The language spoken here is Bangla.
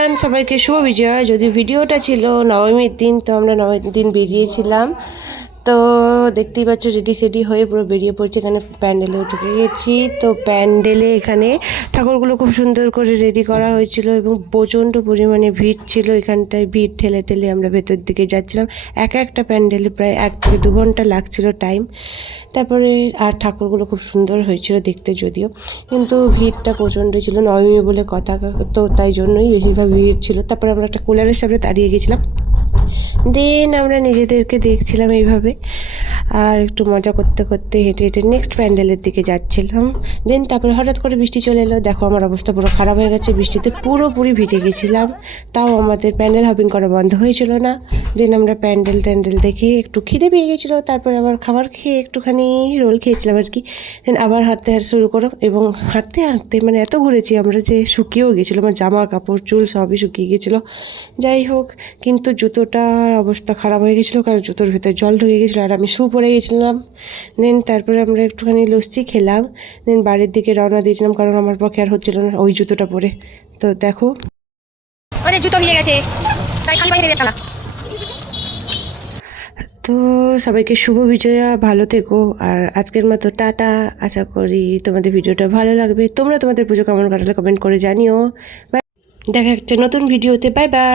এভরিওয়ান, সবাইকে শুভ বিজয়। যদি ভিডিওটা ছিল নবমীর দিন, তো আমরা নবমীর দিন বেরিয়েছিলাম। তো দেখতেই পাচ্ছ রেডি সেডি হয়ে পুরো বেরিয়ে পড়ছে। এখানে প্যান্ডেলে ঢুকে গেছি। তো প্যান্ডেলে এখানে ঠাকুরগুলো খুব সুন্দর করে রেডি করা হয়েছিল এবং প্রচণ্ড পরিমাণে ভিড় ছিল। এখানটায় ভিড় ঠেলে ঠেলে আমরা ভেতর দিকে যাচ্ছিলাম। একটা প্যান্ডেলে প্রায় 1 থেকে 2 ঘন্টা লাগছিল টাইম। তারপরে আর ঠাকুরগুলো খুব সুন্দর হয়েছিল দেখতে, যদিও কিন্তু ভিড়টা প্রচণ্ড ছিল। নবমী বলে কথা, তো তাই জন্যই বেশিরভাগ ভিড় ছিল। তারপরে আমরা একটা কুলারের সামনে দাঁড়িয়ে গেছিলাম। দেন আমরা নিজেদেরকে দেখছিলাম এইভাবে, আর একটু মজা করতে করতে হেঁটে হেঁটে নেক্সট প্যান্ডেলের দিকে যাচ্ছিলাম। দেন তারপরে হঠাৎ করে বৃষ্টি চলে এলো। দেখো আমার অবস্থা পুরো খারাপ হয়ে গেছে, বৃষ্টিতে পুরোপুরি ভিজে গেছিলাম। তাও আমাদের প্যান্ডেল হপিং করা বন্ধ হয়েছিল না। দেন আমরা প্যান্ডেল ট্যান্ডেল দেখে একটু খিদে পেয়ে গেছিলো। তারপরে আবার খাবার খেয়ে একটুখানি রোল খেয়েছিলাম আর কি। দেন আবার হাঁটতে শুরু করো, এবং হাঁটতে হাঁটতে মানে এত ঘুরেছি আমরা যে শুকিয়েও গেছিলো। আমার জামা কাপড় চুল সবই শুকিয়ে গেছিলো। যাই হোক, কিন্তু জুতোটার অবস্থা খারাপ হয়ে গেছিলো, কারণ জুতোর ভেতরে জল ঢুকে গেছিলো আর আমি শু পরে গেছিলাম। দেন তারপরে আমরা একটুখানি লস্যি খেলাম। দেন বাড়ির দিকে রওনা দিয়েছিলাম, কারণ আমার পক্ষে আর হচ্ছিল না ওই জুতোটা পরে। তো দেখো জুতো ভিজে গেছে, তাই খালি বাইরে বেরোলাম। তো সবাইকে শুভ বিজয়া, ভালো থেকো। আর আজকের মতো টাটা। আশা করি তোমাদের ভিডিওটা ভালো লাগবে। তোমরা তোমাদের পুজো কেমন কাটালে কমেন্ট করে জানিও। বাই, দেখা হচ্ছে নতুন ভিডিওতে। Bye bye.